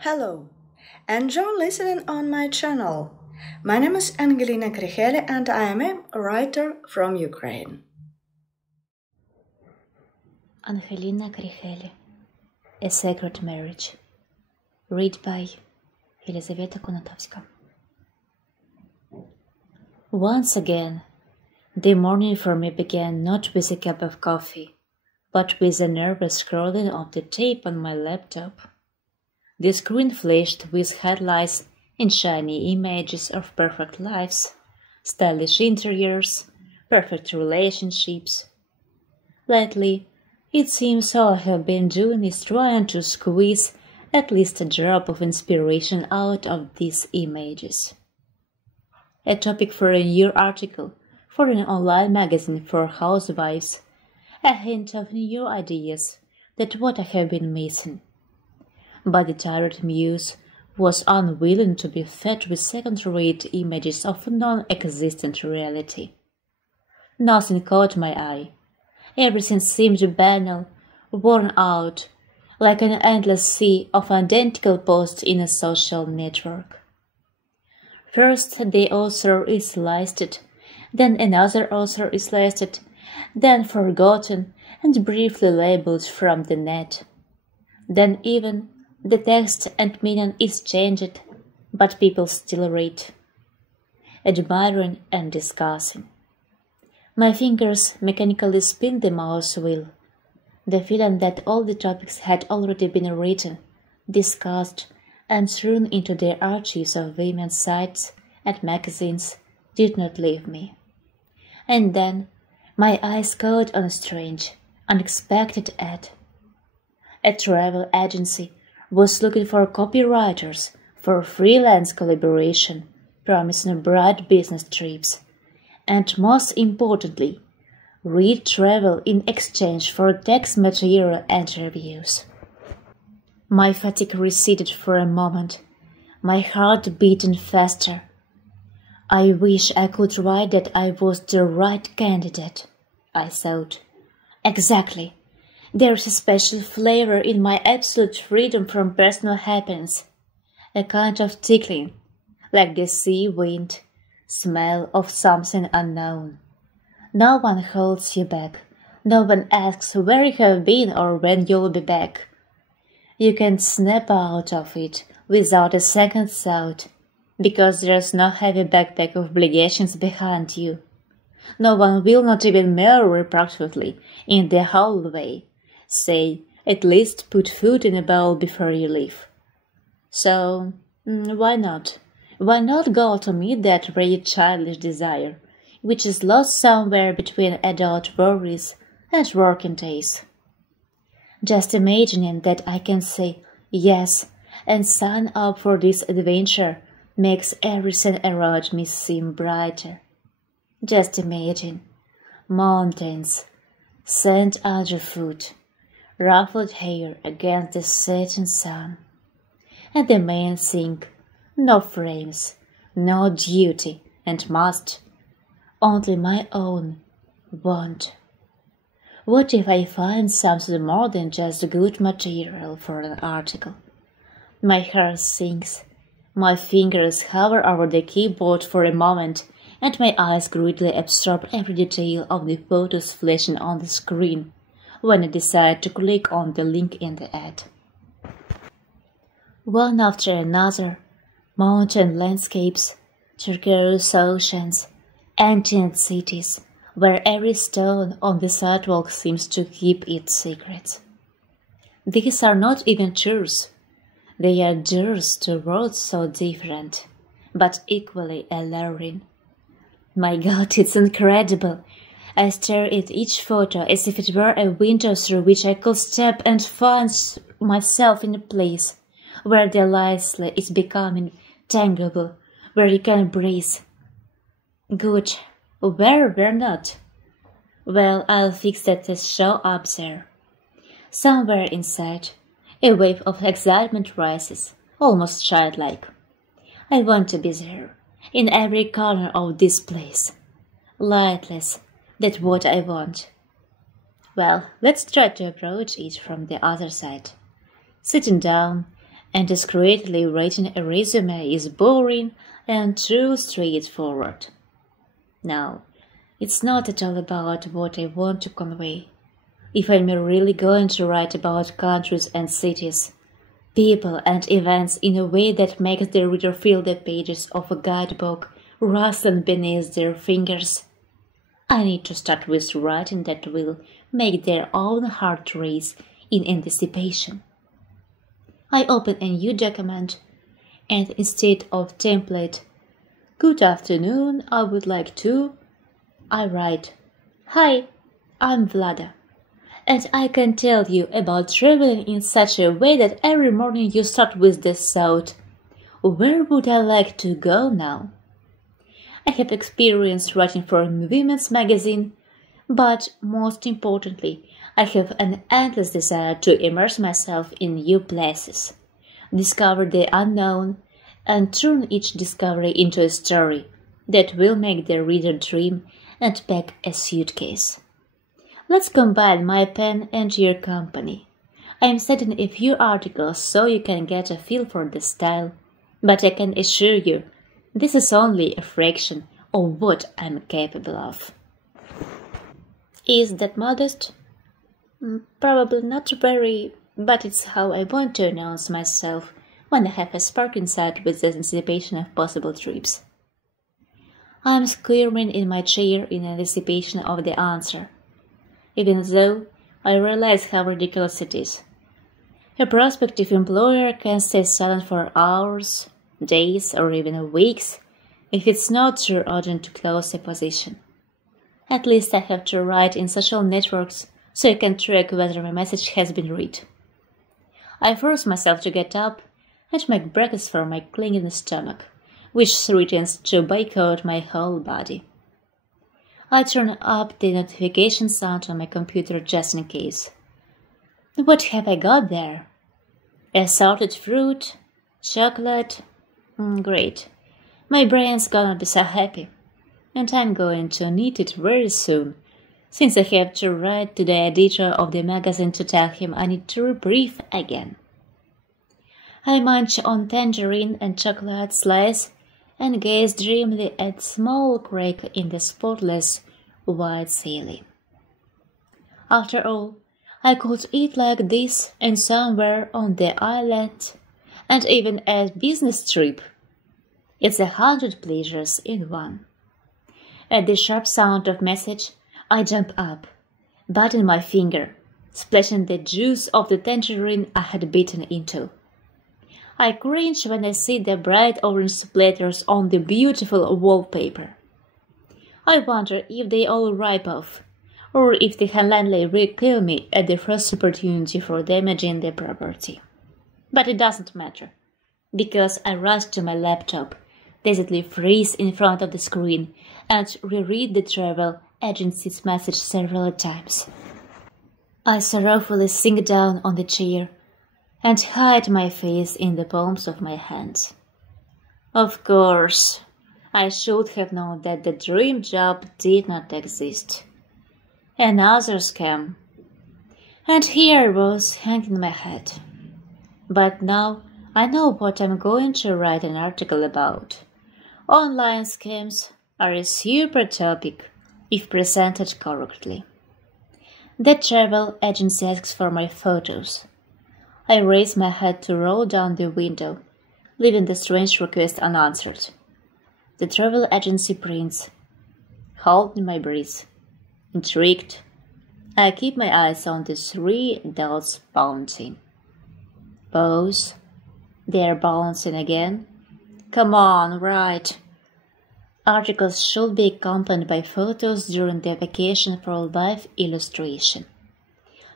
Hello, enjoy listening on my channel. My name is Ангеліна Кріхелі and I am a writer from Ukraine. Ангеліна Кріхелі. A Sacred Marriage. Read by Єлизавета Конотовська. Once again, the morning for me began not with a cup of coffee, but with a nervous scrolling of the tape on my laptop. The screen flashed with headlines and shiny images of perfect lives, stylish interiors, perfect relationships. Lately, it seems all I have been doing is trying to squeeze at least a drop of inspiration out of these images. A topic for a new article, for an online magazine for housewives, a hint of new ideas, that's what I have been missing. But the tired muse was unwilling to be fed with second-rate images of non-existent reality. Nothing caught my eye. Everything seemed banal, worn out, like an endless sea of identical posts in a social network. First the author is listed, then another author is listed, then forgotten and briefly labeled from the net. Then even the text and meaning is changed, but people still read, admiring and discussing. My fingers mechanically spin the mouse wheel, the feeling that all the topics had already been written, discussed, and thrown into the archives of women's sites and magazines did not leave me. And then my eyes caught on a strange, unexpected ad. A travel agency was looking for copywriters for freelance collaboration, promising bright business trips, and most importantly, read travel in exchange for text material and reviews. My fatigue receded for a moment, my heart beating faster. I wish I could write that I was the right candidate, I thought. Exactly. There's a special flavor in my absolute freedom from personal happiness, a kind of tickling, like the sea wind, smell of something unknown. No one holds you back, no one asks where you have been or when you'll be back. You can snap out of it without a second thought, because there's no heavy backpack of obligations behind you. No one will not even mail reproachfully in the hallway. Say, at least put food in a bowl before you leave. So, why not? Why not go to meet that rare childish desire, which is lost somewhere between adult worries and working days? Just imagining that I can say yes and sign up for this adventure makes everything around me seem brighter. Just imagine mountains, sand underfoot, ruffled hair against the setting sun, and the main thing, no frames, no duty and must, only my own want. What if I find something more than just good material for an article? My heart sinks, my fingers hover over the keyboard for a moment, and my eyes greedily absorb every detail of the photos flashing on the screen when I decide to click on the link in the ad. One after another, mountain landscapes, turquoise oceans, ancient cities, where every stone on the sidewalk seems to keep its secrets. These are not even tours. They are doors to worlds so different, but equally alluring. My God, it's incredible! I stare at each photo as if it were a window through which I could step and find myself in a place where the light is becoming tangible, where you can breathe. Good. Where we're not? Well, I'll fix that to show up there. Somewhere inside, a wave of excitement rises, almost childlike. I want to be there, in every corner of this place. Lightless, that's what I want. Well, let's try to approach it from the other side. Sitting down, and discreetly writing a resume is boring and too straightforward. No, it's not at all about what I want to convey. If I'm really going to write about countries and cities, people and events in a way that makes the reader feel the pages of a guidebook rustling beneath their fingers, I need to start with writing that will make their own heart race in anticipation. I open a new document, and instead of template, "Good afternoon, I would like to," I write, "Hi, I'm Vlada, and I can tell you about traveling in such a way that every morning you start with this thought, where would I like to go now?" I have experience writing for a women's magazine, but most importantly, I have an endless desire to immerse myself in new places, discover the unknown, and turn each discovery into a story that will make the reader dream and pack a suitcase. Let's combine my pen and your company. I am setting a few articles so you can get a feel for the style, but I can assure you, this is only a fraction of what I'm capable of. Is that modest? Probably not very, but it's how I want to announce myself when I have a spark inside with the anticipation of possible trips. I'm squirming in my chair in anticipation of the answer, even though I realize how ridiculous it is. A prospective employer can stay silent for hours, days, or even weeks if it's not too urgent to close a position. At least I have to write in social networks so I can track whether my message has been read. I force myself to get up and make breakfast for my clinging stomach, which threatens to boycott my whole body. I turn up the notification sound on my computer just in case. What have I got there? Assorted fruit? Chocolate? Great. My brain's gonna be so happy. And I'm going to need it very soon, since I have to write to the editor of the magazine to tell him I need to rebrief again. I munch on tangerine and chocolate slice and gaze dreamily at small crack in the spotless white ceiling. After all, I could eat like this and somewhere on the island, and even a business trip. It's 100 pleasures in one. At the sharp sound of message, I jump up, button my finger, splashing the juice of the tangerine I had bitten into. I cringe when I see the bright orange splatters on the beautiful wallpaper. I wonder if they all ripe off, or if the landlady will kill me at the first opportunity for damaging the property. But it doesn't matter, because I rush to my laptop, dazedly freeze in front of the screen, and reread the travel agency's message several times. I sorrowfully sink down on the chair and hide my face in the palms of my hands. Of course, I should have known that the dream job did not exist. Another scam. And here I was hanging my head. But now I know what I'm going to write an article about. Online scams are a super topic if presented correctly. The travel agency asks for my photos. I raise my head to roll down the window, leaving the strange request unanswered. The travel agency prints. Holding my breath. Intrigued, I keep my eyes on the 3 dots bouncing. Pause. They are bouncing again. Come on, write. Articles should be accompanied by photos during the vacation for live illustration.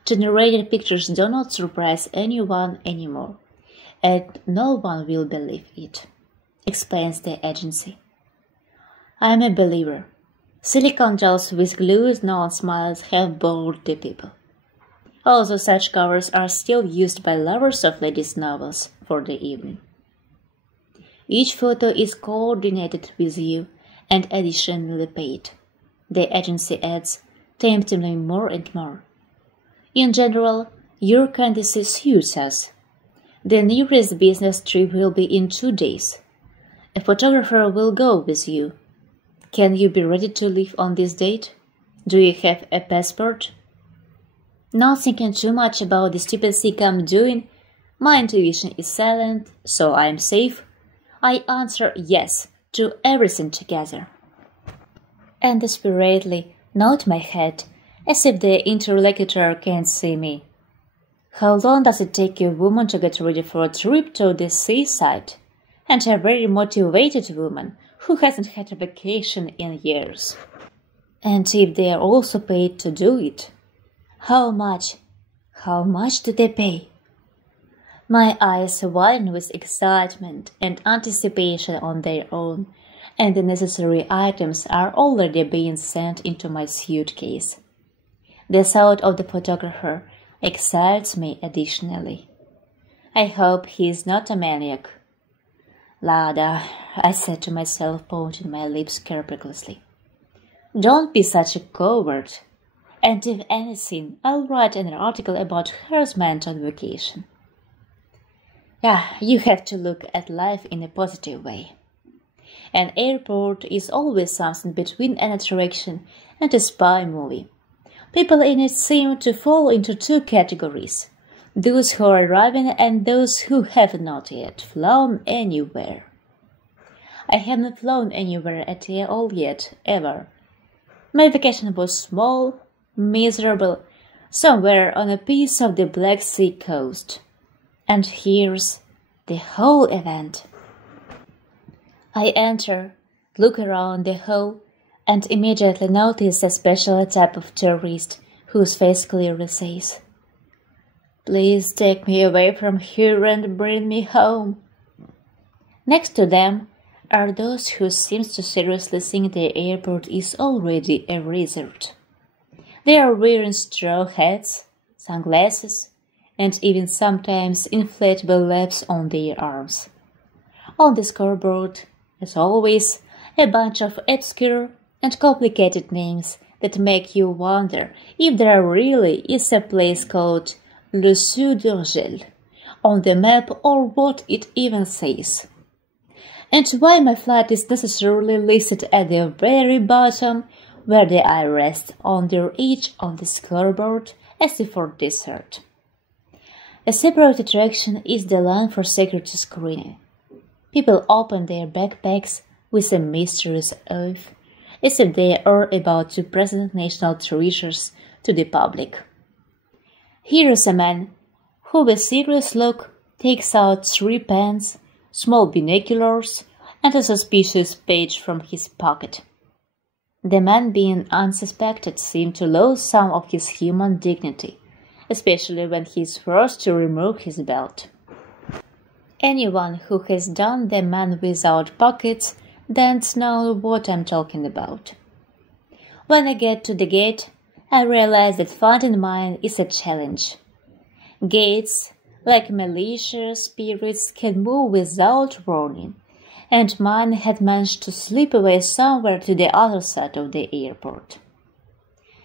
Generated pictures do not surprise anyone anymore, and no one will believe it, explains the agency. I am a believer. Silicone dolls with glued non-smiles have bored the people. Also, such covers are still used by lovers of ladies' novels for the evening. Each photo is coordinated with you and additionally paid, the agency adds, temptingly more and more. In general, your candidacy suits us. The nearest business trip will be in 2 days. A photographer will go with you. Can you be ready to leave on this date? Do you have a passport? Not thinking too much about the stupid thing I'm doing, my intuition is silent, so I am safe. I answer yes to everything together. And desperately nod my head, as if the interlocutor can't see me. How long does it take a woman to get ready for a trip to the seaside? And a very motivated woman who hasn't had a vacation in years. And if they are also paid to do it, how much? How much do they pay? My eyes widen with excitement and anticipation on their own, and the necessary items are already being sent into my suitcase. The thought of the photographer excites me additionally. I hope he is not a maniac. Lada, I said to myself, pouting my lips carelessly. Don't be such a coward. And if anything, I'll write an article about harassment on vacation. You have to look at life in a positive way. An airport is always something between an attraction and a spy movie. People in it seem to fall into 2 categories, those who are arriving and those who have not yet flown anywhere. I haven't flown anywhere at all yet, ever. My vacation was small, miserable, somewhere on a piece of the Black Sea coast. And here's the whole event. I enter, look around the hall, and immediately notice a special type of tourist whose face clearly says, "Please take me away from here and bring me home." Next to them are those who seem to seriously think the airport is already a resort. They are wearing straw hats, sunglasses, and even sometimes inflatable lamps on their arms. On the scoreboard, as always, a bunch of obscure and complicated names that make you wonder if there really is a place called Le Sud d'Urgell on the map or what it even says. And why my flight is necessarily listed at the very bottom, where the eye rests on the edge of the scoreboard as if for dessert. A separate attraction is the line for security screening. People open their backpacks with a mysterious oath, as if they are about to present national treasures to the public. Here is a man who, with a serious look, takes out 3 pens, small binoculars, and a suspicious page from his pocket. The man, being unsuspected, seemed to lose some of his human dignity, especially when he is forced to remove his belt. Anyone who has done the man without pockets doesn't know what I'm talking about. When I get to the gate, I realize that finding mine is a challenge. Gates, like malicious spirits, can move without warning, and mine had managed to slip away somewhere to the other side of the airport.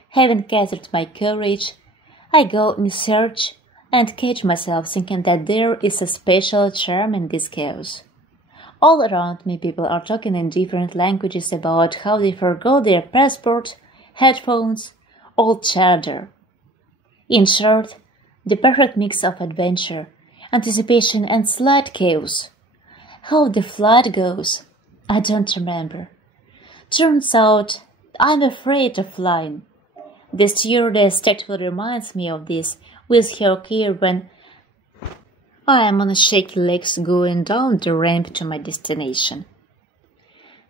Having gathered my courage, I go in search and catch myself thinking that there is a special charm in this chaos. All around me people are talking in different languages about how they forgot their passport, headphones, or charger. In short, the perfect mix of adventure, anticipation, and slight chaos. How the flight goes, I don't remember. Turns out, I'm afraid of flying. The stewardess tactfully reminds me of this with her care when I am on shaky legs going down the ramp to my destination.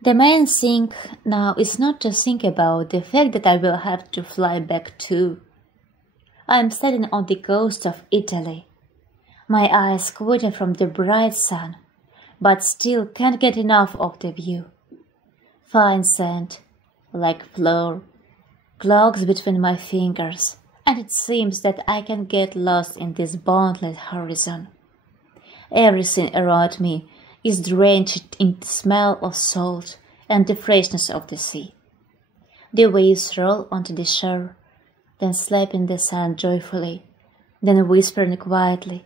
The main thing now is not to think about the fact that I will have to fly back too. I am standing on the coast of Italy, my eyes squinting from the bright sun, but still can't get enough of the view. Fine sand, like flour, clogs between my fingers, and it seems that I can get lost in this boundless horizon. Everything around me is drenched in the smell of salt and the freshness of the sea. The waves roll onto the shore, then slap in the sand joyfully, then whispering quietly,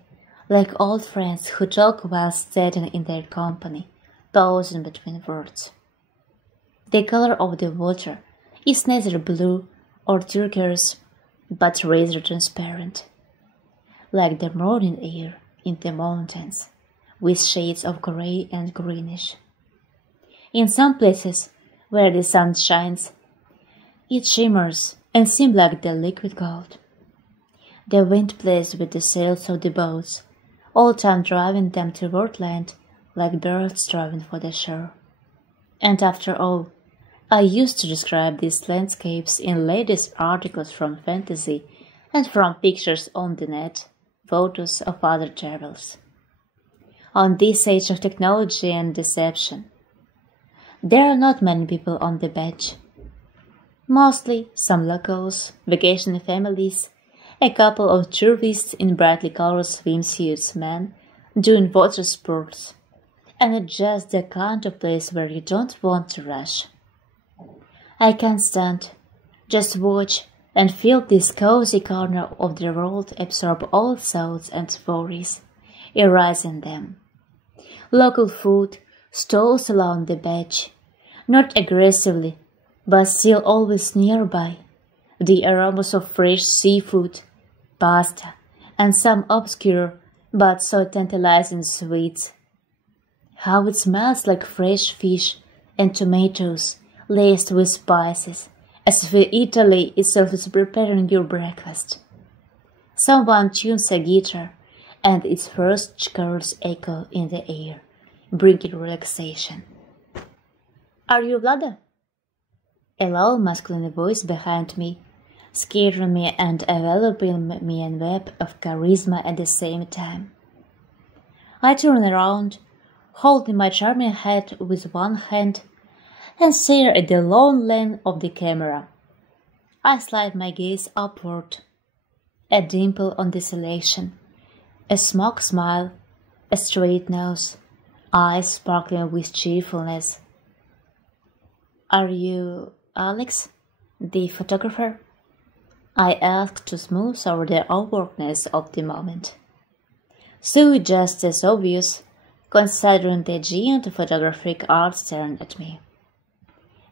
like old friends who talk while sitting in their company, pausing between words. The color of the water is neither blue or turquoise, but rather transparent, like the morning air in the mountains, with shades of gray and greenish. In some places where the sun shines, it shimmers and seems like the liquid gold. The wind plays with the sails of the boats, all time driving them toward land like birds driving for the shore. And after all, I used to describe these landscapes in latest articles from fantasy and from pictures on the net, photos of other travels. On this age of technology and deception, there are not many people on the beach. Mostly some locals, vacation families, a couple of tourists in brightly colored swimsuits, men doing water sports, and just the kind of place where you don't want to rush. I can't stand, just watch and feel this cozy corner of the world absorb all thoughts and worries, erasing them. Local food, stalls along the beach, not aggressively, but still always nearby, the aromas of fresh seafood, pasta, and some obscure but so tantalizing sweets. How it smells like fresh fish and tomatoes laced with spices, as if Italy itself is preparing your breakfast. Someone tunes a guitar, and its first chords echo in the air, bringing relaxation. "Are you Vlada?" A low masculine voice behind me, scaring me and enveloping me in a web of charisma at the same time. I turn around, holding my charming head with one hand, and stare at the long lens of the camera. I slide my gaze upward. A dimple on desolation, a smug smile, a straight nose, eyes sparkling with cheerfulness. "Are you Alex, the photographer?" I asked to smooth over the awkwardness of the moment. So just as obvious, considering the giant photographic art staring at me.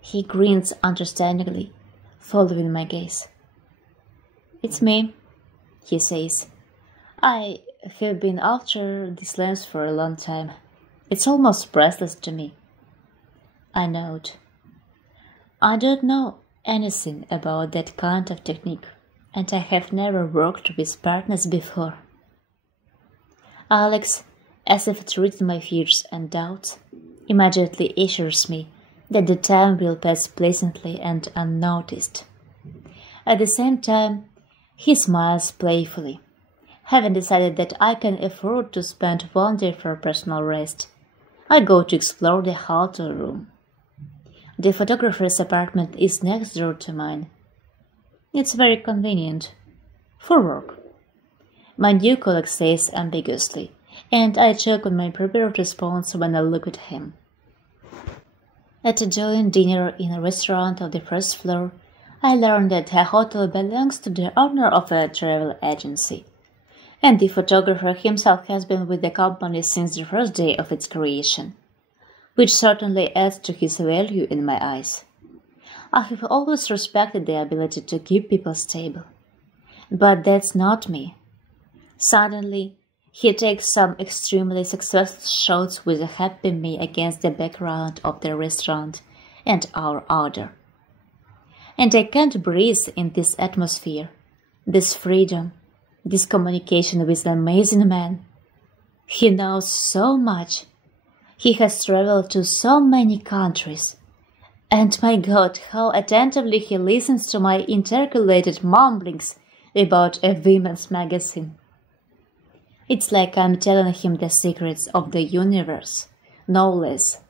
He grins understandingly, following my gaze. "It's me," he says. "I have been after this lens for a long time. It's almost priceless to me." I nod. I don't know anything about that kind of technique, and I have never worked with partners before. Alex, as if it reads my fears and doubts, immediately assures me that the time will pass pleasantly and unnoticed. At the same time, he smiles playfully, having decided that I can afford to spend one day for personal rest. I go to explore the hotel room. The photographer's apartment is next door to mine. It's very convenient. For work. My new colleague says ambiguously, and I check on my prepared response when I look at him. At a joint dinner in a restaurant on the first floor, I learned that the hotel belongs to the owner of a travel agency, and the photographer himself has been with the company since the first day of its creation, which certainly adds to his value in my eyes. I have always respected the ability to keep people stable. But that's not me. Suddenly, he takes some extremely successful shots with a happy me against the background of the restaurant and our order. And I can't breathe in this atmosphere, this freedom, this communication with an amazing man. He knows so much. He has traveled to so many countries. And my God, how attentively he listens to my intercalated mumblings about a women's magazine. It's like I'm telling him the secrets of the universe, no less.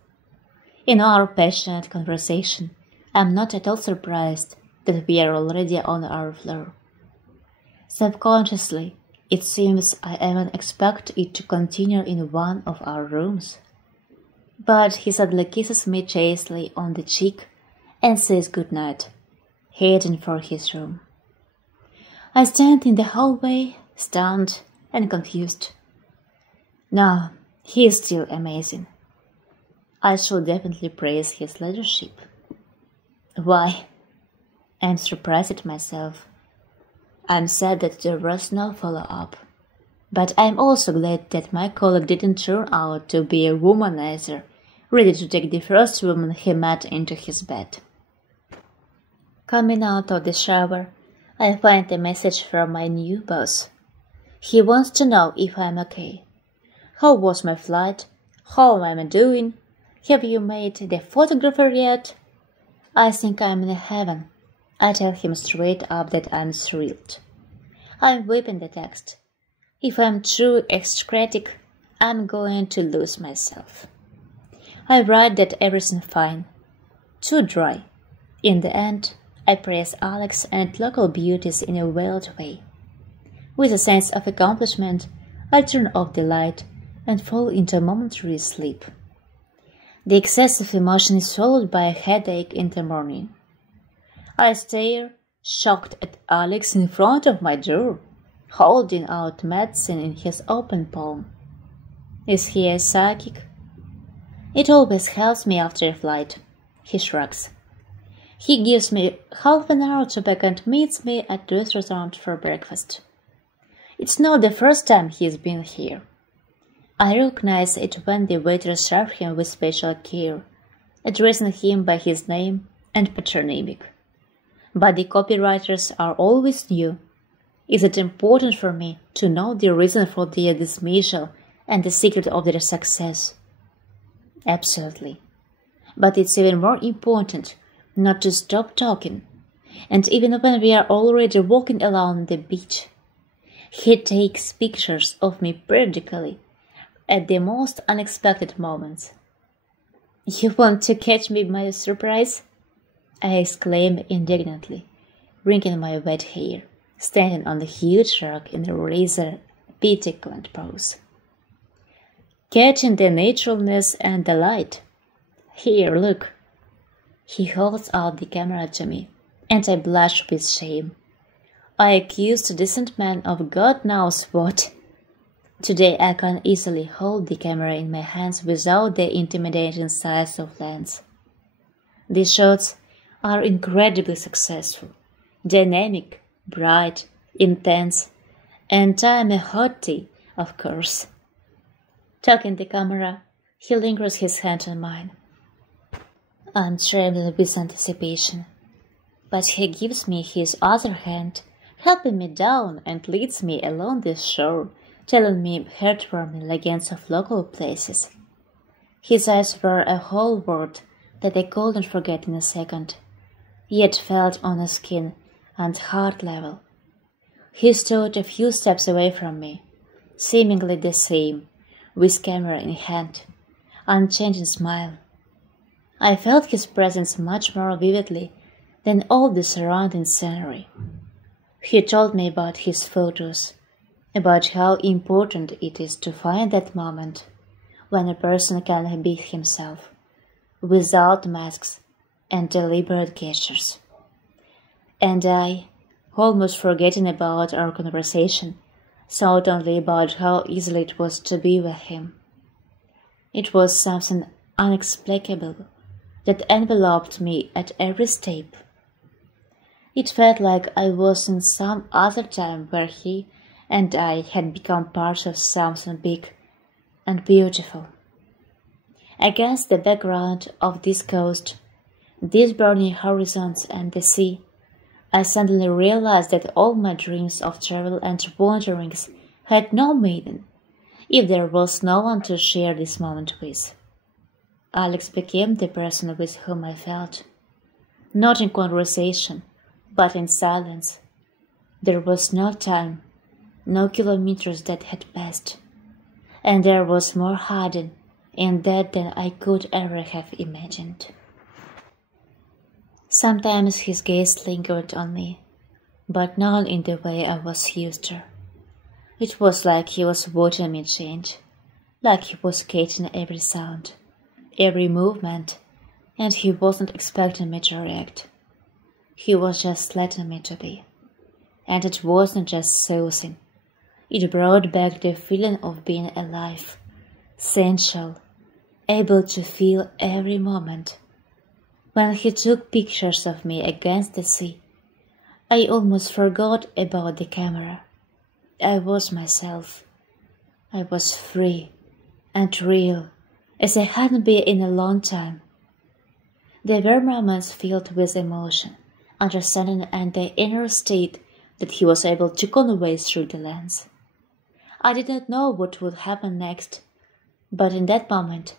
In our passionate conversation, I'm not at all surprised that we are already on our floor. Subconsciously, it seems I even expect it to continue in one of our rooms. But he suddenly kisses me chastely on the cheek and says goodnight, heading for his room. I stand in the hallway, stunned and confused. No, he is still amazing. I shall definitely praise his leadership. Why? I'm surprised at myself. I'm sad that there was no follow-up. But I'm also glad that my colleague didn't turn out to be a womanizer, ready to take the first woman he met into his bed. Coming out of the shower, I find a message from my new boss. He wants to know if I'm okay. How was my flight? How am I doing? Have you made the photographer yet? I think I'm in heaven. I tell him straight up that I'm thrilled. I'm whipping the text. If I'm too ecstatic, I'm going to lose myself. I write that everything's fine. Too dry. In the end, I praise Alex and local beauties in a veiled way. With a sense of accomplishment, I turn off the light and fall into a momentary sleep. The excessive emotion is followed by a headache in the morning. I stare, shocked at Alex in front of my door, holding out medicine in his open palm. Is he a psychic? It always helps me after a flight, he shrugs. He gives me half an hour to pack and meets me at the restaurant for breakfast. It's not the first time he's been here. I recognize it when the waiter serves him with special care, addressing him by his name and patronymic. But the copywriters are always new. Is it important for me to know the reason for their dismissal and the secret of their success? Absolutely. But it's even more important not to stop talking. And even when we are already walking along the beach, he takes pictures of me periodically at the most unexpected moments. You want to catch me by surprise? I exclaim indignantly, wringing my wet hair, standing on the huge rock in a razor petticoat pose. Catching the naturalness and the light. Here, look. He holds out the camera to me, and I blush with shame. I accused a decent man of God knows what. Today I can easily hold the camera in my hands without the intimidating size of lens. These shots are incredibly successful, dynamic, bright, intense, and I'm a hottie, of course. Tucking the camera, he lingers his hand on mine. I'm trembling with anticipation, but he gives me his other hand, helping me down and leads me along the shore, telling me heartwarming legends of local places. His eyes were a whole world that I couldn't forget in a second, yet felt on a skin and heart level. He stood a few steps away from me, seemingly the same, with camera in hand, unchanging smile. I felt his presence much more vividly than all the surrounding scenery. He told me about his photos, about how important it is to find that moment when a person can be himself, without masks and deliberate gestures. And I, almost forgetting about our conversation, thought only about how easily it was to be with him. It was something inexplicable that enveloped me at every step. It felt like I was in some other time where he and I had become part of something big and beautiful. Against the background of this coast, these burning horizons and the sea, I suddenly realized that all my dreams of travel and wanderings had no meaning if there was no one to share this moment with. Alex became the person with whom I felt, not in conversation, but in silence. There was no time, no kilometers that had passed, and there was more hidden in that than I could ever have imagined. Sometimes his gaze lingered on me, but not in the way I was used to. It was like he was watching me change, like he was catching every sound, every movement, and he wasn't expecting me to react. He was just letting me to be. And it wasn't just soothing. It brought back the feeling of being alive, sensual, able to feel every moment. When he took pictures of me against the sea, I almost forgot about the camera. I was myself. I was free and real, as I hadn't been in a long time. There were moments filled with emotion, understanding, and the inner state that he was able to convey through the lens. I did not know what would happen next, but in that moment,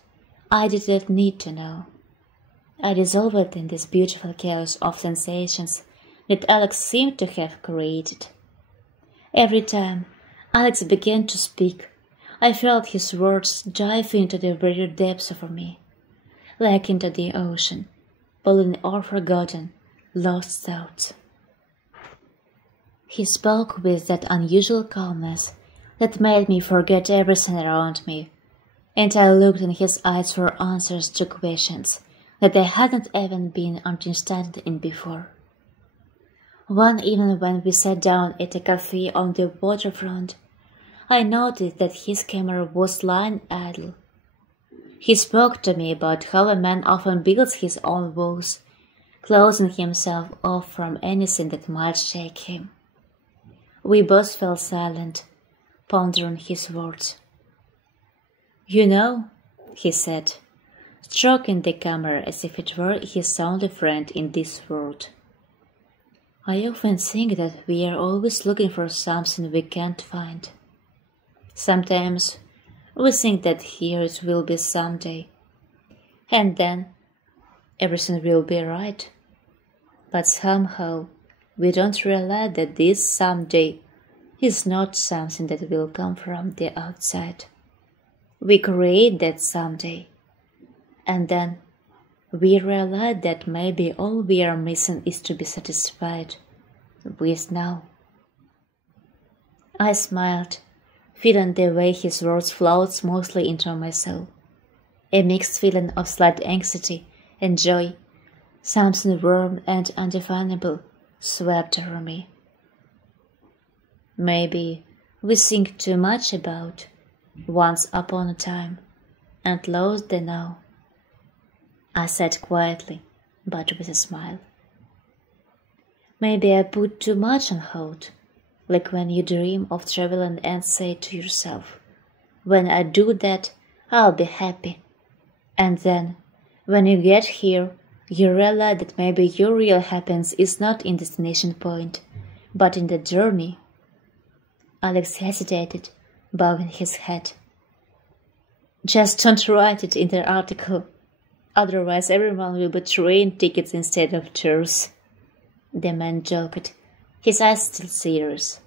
I did not need to know. I dissolved in this beautiful chaos of sensations that Alex seemed to have created. Every time Alex began to speak, I felt his words dive into the very depths of me, like into the ocean, pulling all forgotten, lost thoughts. He spoke with that unusual calmness that made me forget everything around me, and I looked in his eyes for answers to questions that I hadn't even been interested in before. One evening when we sat down at a cafe on the waterfront, I noticed that his camera was lying idle. He spoke to me about how a man often builds his own walls, closing himself off from anything that might shake him. We both fell silent, pondering his words. "You know," he said, stroking the camera as if it were his only friend in this world, "I often think that we are always looking for something we can't find. Sometimes we think that here it will be someday, and then everything will be right. But somehow we don't realize that this someday is not something that will come from the outside. We create that someday, and then we realize that maybe all we are missing is to be satisfied with now." I smiled, feeling the way his words flowed smoothly into my soul. A mixed feeling of slight anxiety and joy, something warm and undefinable, swept over me. "Maybe we think too much about once upon a time and lost the now," I said quietly, but with a smile. "Maybe I put too much on hold, like when you dream of traveling and say to yourself, 'When I do that, I'll be happy.' And then, when you get here, you realize that maybe your real happiness is not in the destination point, but in the journey." Alex hesitated, bowing his head. "Just don't write it in the article. Otherwise everyone will be train tickets instead of tours," the man joked, his eyes still serious.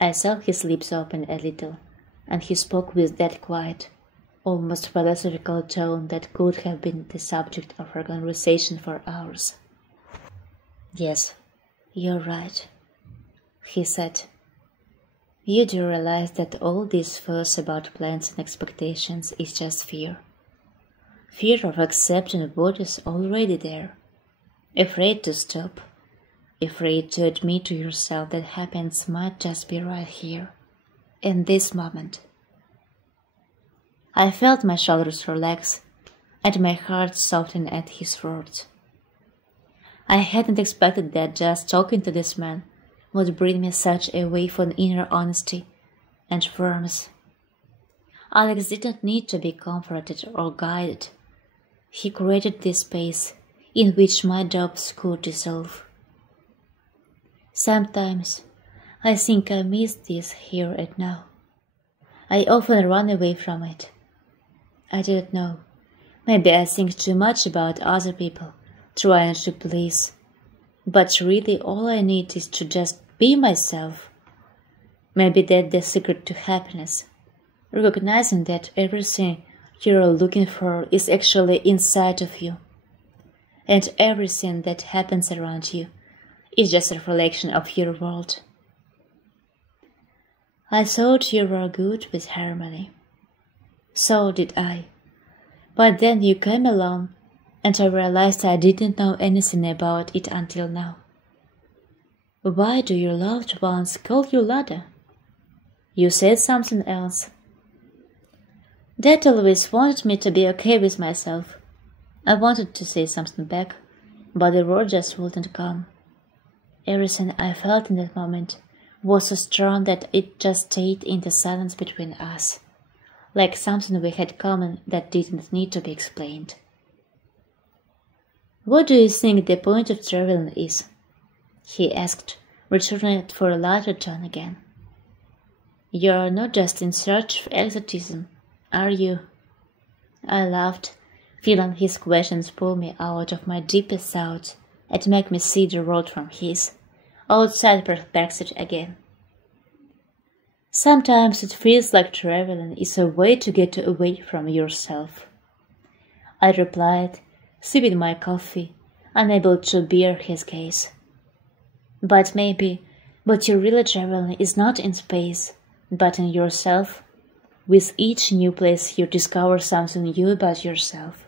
I saw his lips open a little, and he spoke with that quiet, almost philosophical tone that could have been the subject of our conversation for hours. "Yes, you're right," he said. "You do realize that all this fuss about plans and expectations is just fear. Fear of accepting what is already there. Afraid to stop. Afraid to admit to yourself that happiness might just be right here, in this moment." I felt my shoulders relax, and my heart soften at his words. I hadn't expected that just talking to this man would bring me such a wave of inner honesty and warmth. Alex didn't need to be comforted or guided. He created this space in which my doubts could dissolve. Sometimes I think I miss this here and now. I often run away from it. I don't know. Maybe I think too much about other people, trying to please. But really all I need is to just be myself. Maybe that's the secret to happiness. Recognizing that everything you're looking for is actually inside of you. And everything that happens around you is just a reflection of your world. I thought you were good with harmony. So did I. But then you came along, and I realized I didn't know anything about it until now. Why do your loved ones call you Lada? You said something else. Dad always wanted me to be okay with myself. I wanted to say something back, but the word just wouldn't come. Everything I felt in that moment was so strong that it just stayed in the silence between us, like something we had common that didn't need to be explained. What do you think the point of traveling is? He asked, returning it for a lighter tone again. You're not just in search of exotism, are you? I laughed, feeling his questions pull me out of my deepest thoughts and make me see the world from his, outside perspective again. Sometimes it feels like traveling is a way to get away from yourself. I replied, sipping my coffee, unable to bear his gaze. But maybe what you're really traveling is not in space, but in yourself. With each new place you discover something new about yourself.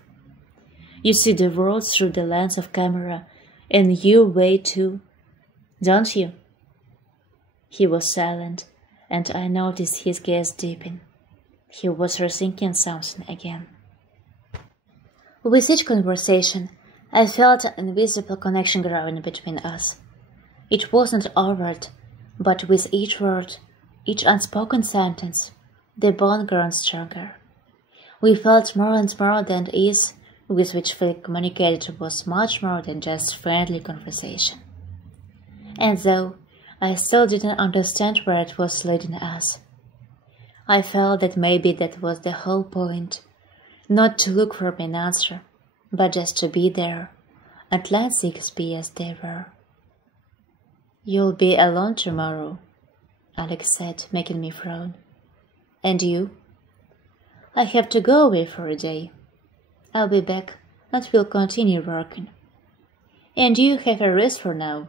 You see the world through the lens of camera in your way too, don't you? He was silent, and I noticed his gaze deepen. He was rethinking something again. With each conversation, I felt an invisible connection growing between us. It wasn't overt, but with each word, each unspoken sentence, the bond grew stronger. We felt more and more that ease with which we communicated was much more than just friendly conversation. And though I still didn't understand where it was leading us, I felt that maybe that was the whole point, not to look for an answer, but just to be there, and let things be as they were. You'll be alone tomorrow, Alex said, making me frown. And you? I have to go away for a day. I'll be back and we'll continue working. And you have a rest for now.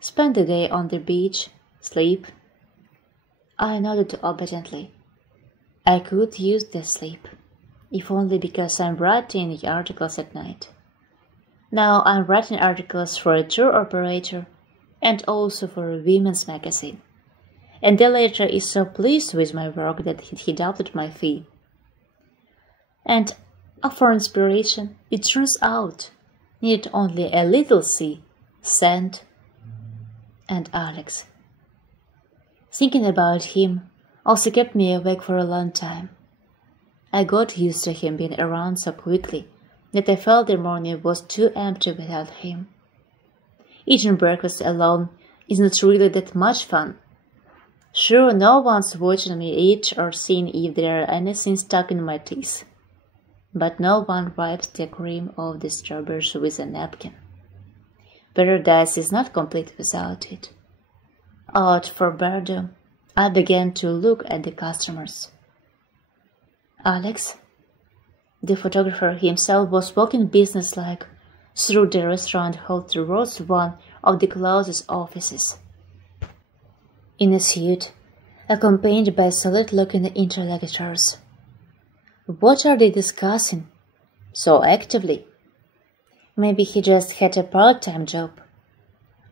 Spend the day on the beach, sleep. I nodded obediently. I could use the sleep, if only because I'm writing the articles at night. Now I'm writing articles for a tour operator and also for a women's magazine. And the editor is so pleased with my work that he doubled my fee. And for inspiration, it turns out, needed only a little sea, sand, and Alex. Thinking about him also kept me awake for a long time. I got used to him being around so quickly that I felt the morning was too empty without him. Eating breakfast alone isn't really that much fun. Sure, no one's watching me eat or seeing if there are anything stuck in my teeth. But no one wipes the cream off the strawberries with a napkin. Paradise is not complete without it. Out for boredom, I began to look at the customers. Alex, the photographer himself, was walking businesslike through the restaurant hall towards one of the closest offices. In a suit, accompanied by solid-looking interlocutors. What are they discussing so actively? Maybe he just had a part-time job.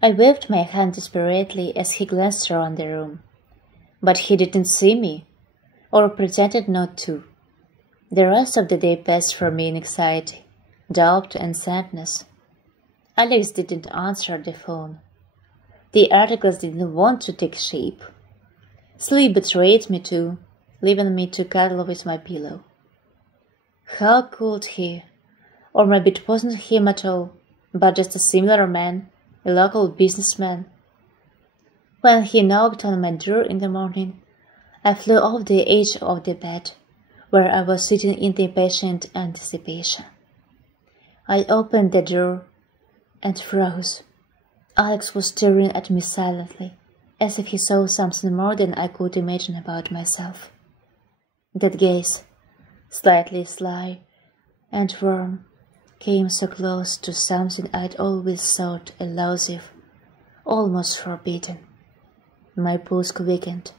I waved my hand desperately as he glanced around the room. But he didn't see me, or pretended not to. The rest of the day passed for me in anxiety, doubt, and sadness. Alex didn't answer the phone. The articles didn't want to take shape. Sleep betrayed me too, leaving me to cuddle with my pillow. How could he? Or maybe it wasn't him at all, but just a similar man, a local businessman. When he knocked on my door in the morning, I flew off the edge of the bed, where I was sitting in impatient anticipation. I opened the door and froze. Alex was staring at me silently, as if he saw something more than I could imagine about myself. That gaze, slightly sly and warm, came so close to something I'd always thought elusive, almost forbidden. My pulse quickened,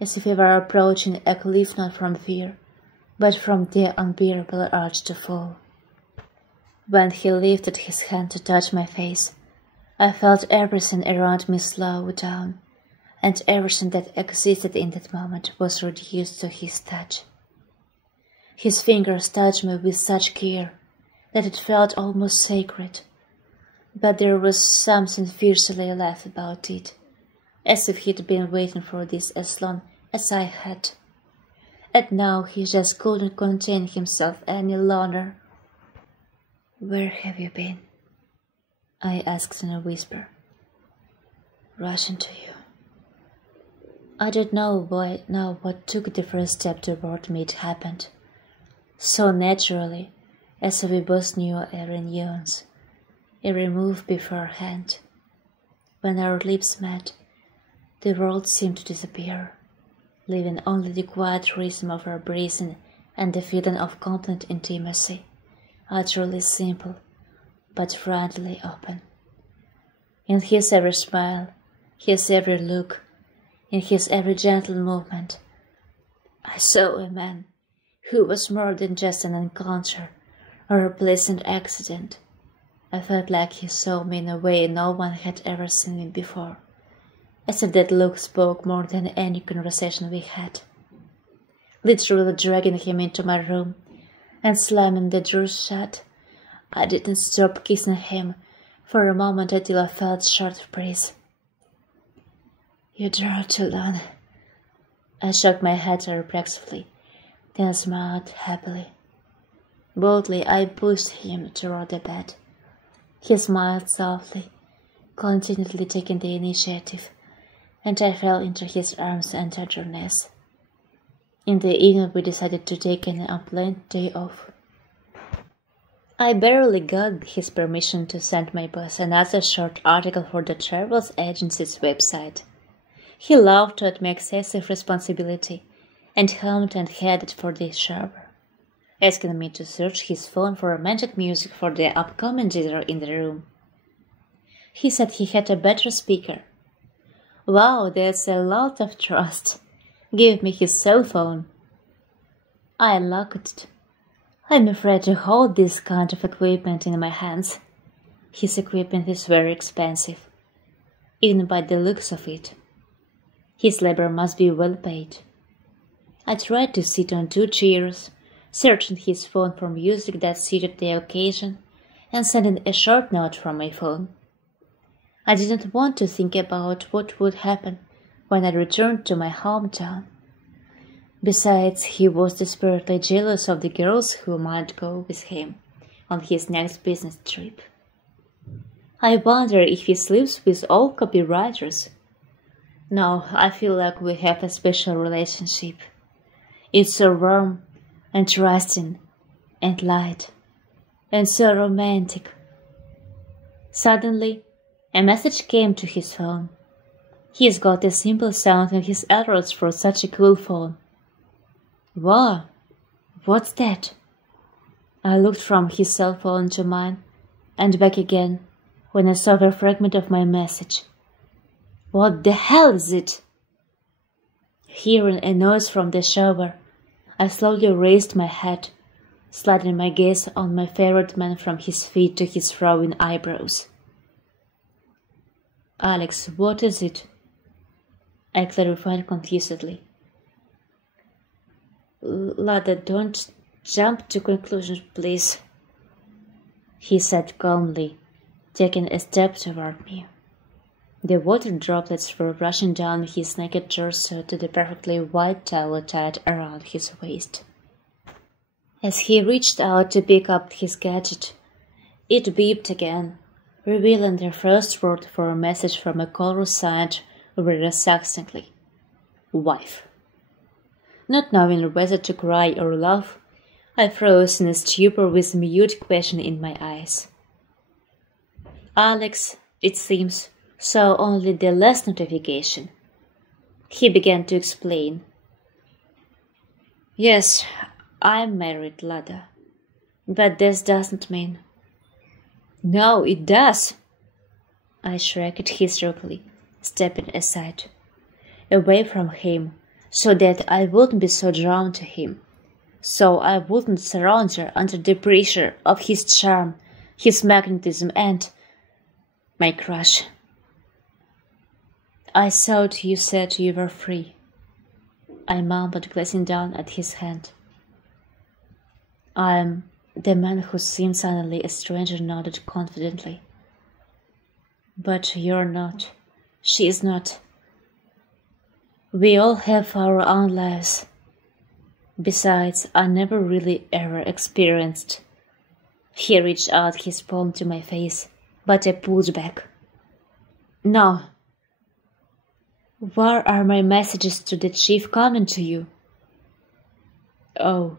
as if I were approaching a cliff not from fear, but from the unbearable urge to fall. When he lifted his hand to touch my face, I felt everything around me slow down, and everything that existed in that moment was reduced to his touch. His fingers touched me with such care that it felt almost sacred, but there was something fiercely alive about it, as if he'd been waiting for this as long as I had. And now he just couldn't contain himself any longer. "Where have you been?" I asked in a whisper. "Rushing to you." I don't know why now what took the first step toward me. It happened so naturally, as if we both knew every nuance, every move beforehand. When our lips met, the world seemed to disappear, leaving only the quiet rhythm of our breathing and the feeling of complete intimacy, utterly simple, but friendly open. In his every smile, his every look, in his every gentle movement, I saw a man who was more than just an encounter or a pleasant accident. I felt like he saw me in a way no one had ever seen me before, as if that look spoke more than any conversation we had. Literally dragging him into my room and slamming the doors shut, I didn't stop kissing him for a moment until I felt short of breath. "You draw too long." I shook my head reflexively, then smiled happily. Boldly I pushed him toward the bed. He smiled softly, continually taking the initiative, and I fell into his arms and tenderness. In the evening we decided to take an unplanned day off. I barely got his permission to send my boss another short article for the travel agency's website. He laughed at my excessive responsibility and hummed and headed for the shower, asking me to search his phone for romantic music for the upcoming dinner in the room. He said he had a better speaker. Wow, that's a lot of trust. Give me his cell phone. I looked. I'm afraid to hold this kind of equipment in my hands. His equipment is very expensive, even by the looks of it. His labor must be well paid. I tried to sit on 2 chairs, searching his phone for music that suited the occasion, and sending a short note from my phone. I didn't want to think about what would happen when I returned to my hometown. Besides, he was desperately jealous of the girls who might go with him on his next business trip. I wonder if he sleeps with all copywriters. No, I feel like we have a special relationship. It's so warm and trusting and light and so romantic. Suddenly, a message came to his phone. He's got a simple sound in his alerts for such a cool phone. Wow, what's that? I looked from his cell phone to mine and back again when I saw the fragment of my message. What the hell is it? Hearing a noise from the shower, I slowly raised my head, sliding my gaze on my favorite man from his feet to his frowning eyebrows. Alex, what is it? I clarified confusedly. Lada, don't jump to conclusions, please, he said calmly, taking a step toward me. The water droplets were rushing down his naked torso to the perfectly white towel tied around his waist. As he reached out to pick up his gadget, it beeped again, revealing the first word for a message from a caller signed very succinctly, "Wife." Not knowing whether to cry or laugh, I froze in a stupor with mute question in my eyes. Alex, it seems, saw only the last notification. He began to explain. Yes, I'm married, Lada, but this doesn't mean... No, it does, I shrieked hysterically, stepping aside, away from him, so that I wouldn't be so drawn to him, so I wouldn't surrender under the pressure of his charm, his magnetism, and my crush. I thought you said you were free, I mumbled, glancing down at his hand. The man who seemed suddenly a stranger nodded confidently. But you're not. She is not. We all have our own lives. Besides, I never really ever experienced. He reached out his palm to my face, but I pulled back. No. Where are my messages to the chief coming to you? Oh,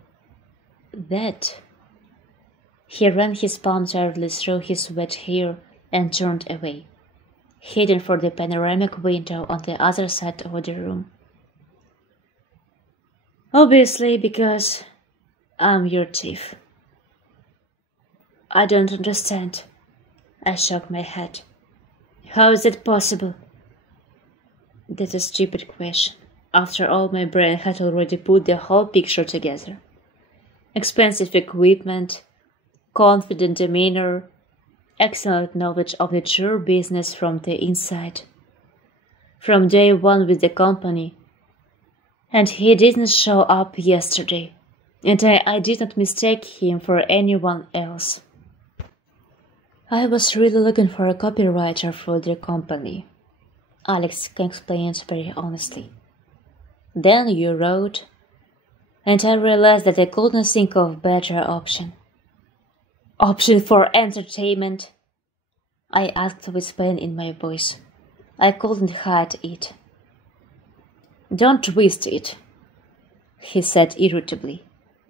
that. He ran his palm tightly through his wet hair and turned away, heading for the panoramic window on the other side of the room. Obviously, because I'm your chief. I don't understand. I shook my head. How is it possible? That's a stupid question. After all, my brain had already put the whole picture together. Expensive equipment, confident demeanor, excellent knowledge of the true business from the inside. From day one with the company. And he didn't show up yesterday, and I did not mistake him for anyone else. I was really looking for a copywriter for the company, Alex explained very honestly. Then you wrote, and I realized that I couldn't think of a better option. Option for entertainment? I asked with pain in my voice. I couldn't hide it. Don't twist it, he said irritably.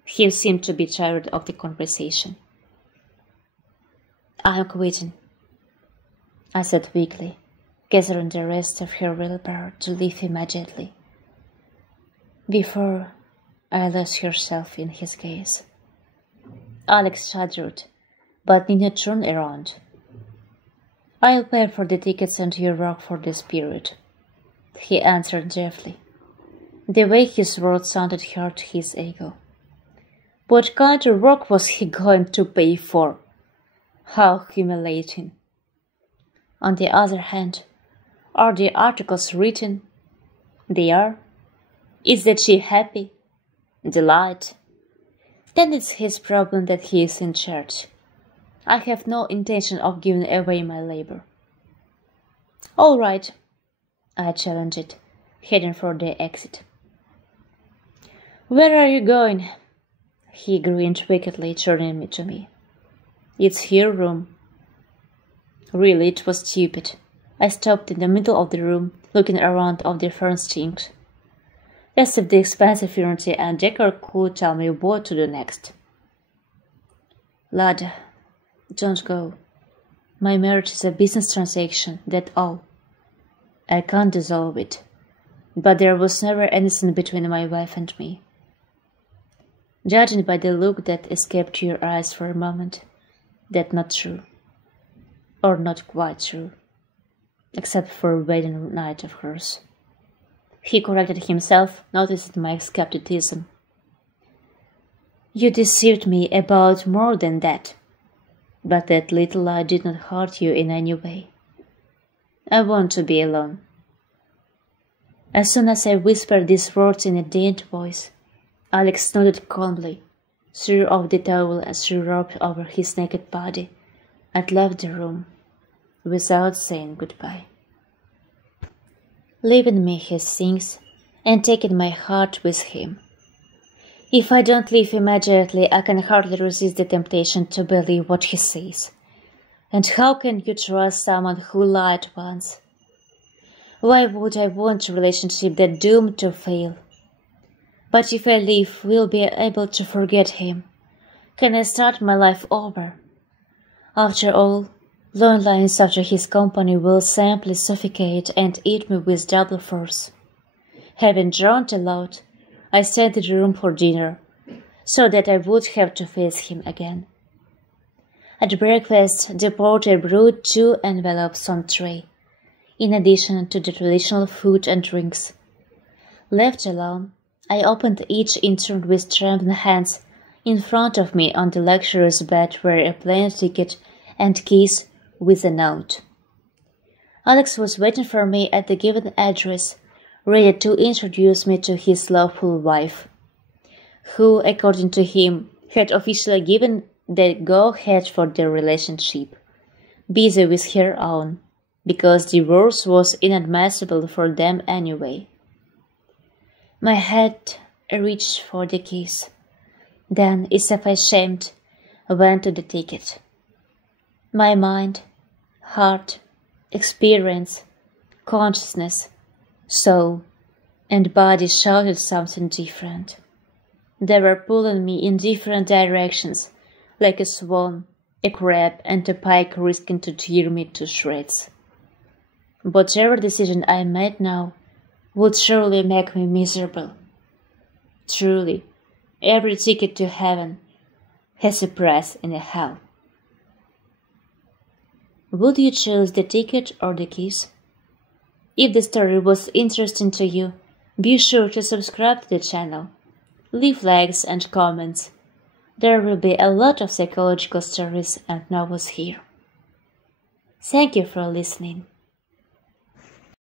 He seemed to be tired of the conversation. I'm quitting, I said weakly, gathering the rest of her willpower to leave immediately, before I lost herself in his gaze. Alex shuddered, but did not turn around. I'll pay for the tickets and you work for the spirit, he answered deftly. The way his words sounded hurt his ego. What kind of work was he going to pay for? How humiliating. On the other hand, are the articles written? They are. Is the chief happy? Delight? Then it's his problem that he is in charge. I have no intention of giving away my labor. All right, I challenged, heading for the exit. Where are you going? He grinned wickedly, turning to me. It's your room. Really, it was stupid. I stopped in the middle of the room, looking around of the furnishings, as if the expensive furniture and decor could tell me what to do next. Lad, don't go. My marriage is a business transaction, that's all. I can't dissolve it, but there was never anything between my wife and me. Judging by the look that escaped your eyes for a moment, that's not true. Or not quite true. Except for a wedding night of hers. He corrected himself, noticing my skepticism. You deceived me about more than that. But that little lie did not hurt you in any way. I want to be alone. As soon as I whispered these words in a faint voice, Alex nodded calmly, threw off the towel and threw rope over his naked body, and left the room, without saying goodbye. Leaving me his things, and taking my heart with him. If I don't leave immediately, I can hardly resist the temptation to believe what he says. And how can you trust someone who lied once? Why would I want a relationship that's doomed to fail? But if I leave, we'll be able to forget him. Can I start my life over? After all, loneliness after his company will simply suffocate and eat me with double force. Having drunk a lot, I stayed in the room for dinner, so that I would have to face him again. At breakfast, the porter brought 2 envelopes on tray, in addition to the traditional food and drinks. Left alone, I opened each in turn with trembling hands. In front of me on the luxurious bed were a plane ticket and keys with a note. Alex was waiting for me at the given address, ready to introduce me to his lawful wife, who, according to him, had officially given the go-ahead for their relationship, busy with her own, because divorce was inadmissible for them anyway. My head reached for the keys, then, as if ashamed, went to the ticket. My mind, heart, experience, consciousness, soul, and body shouted something different. They were pulling me in different directions, like a swan, a crab, and a pike risking to tear me to shreds. Whatever decision I made now would surely make me miserable. Truly, every ticket to heaven has a price in a hell. Would you choose the ticket or the keys? If the story was interesting to you, be sure to subscribe to the channel. Leave likes and comments. There will be a lot of psychological stories and novels here. Thank you for listening.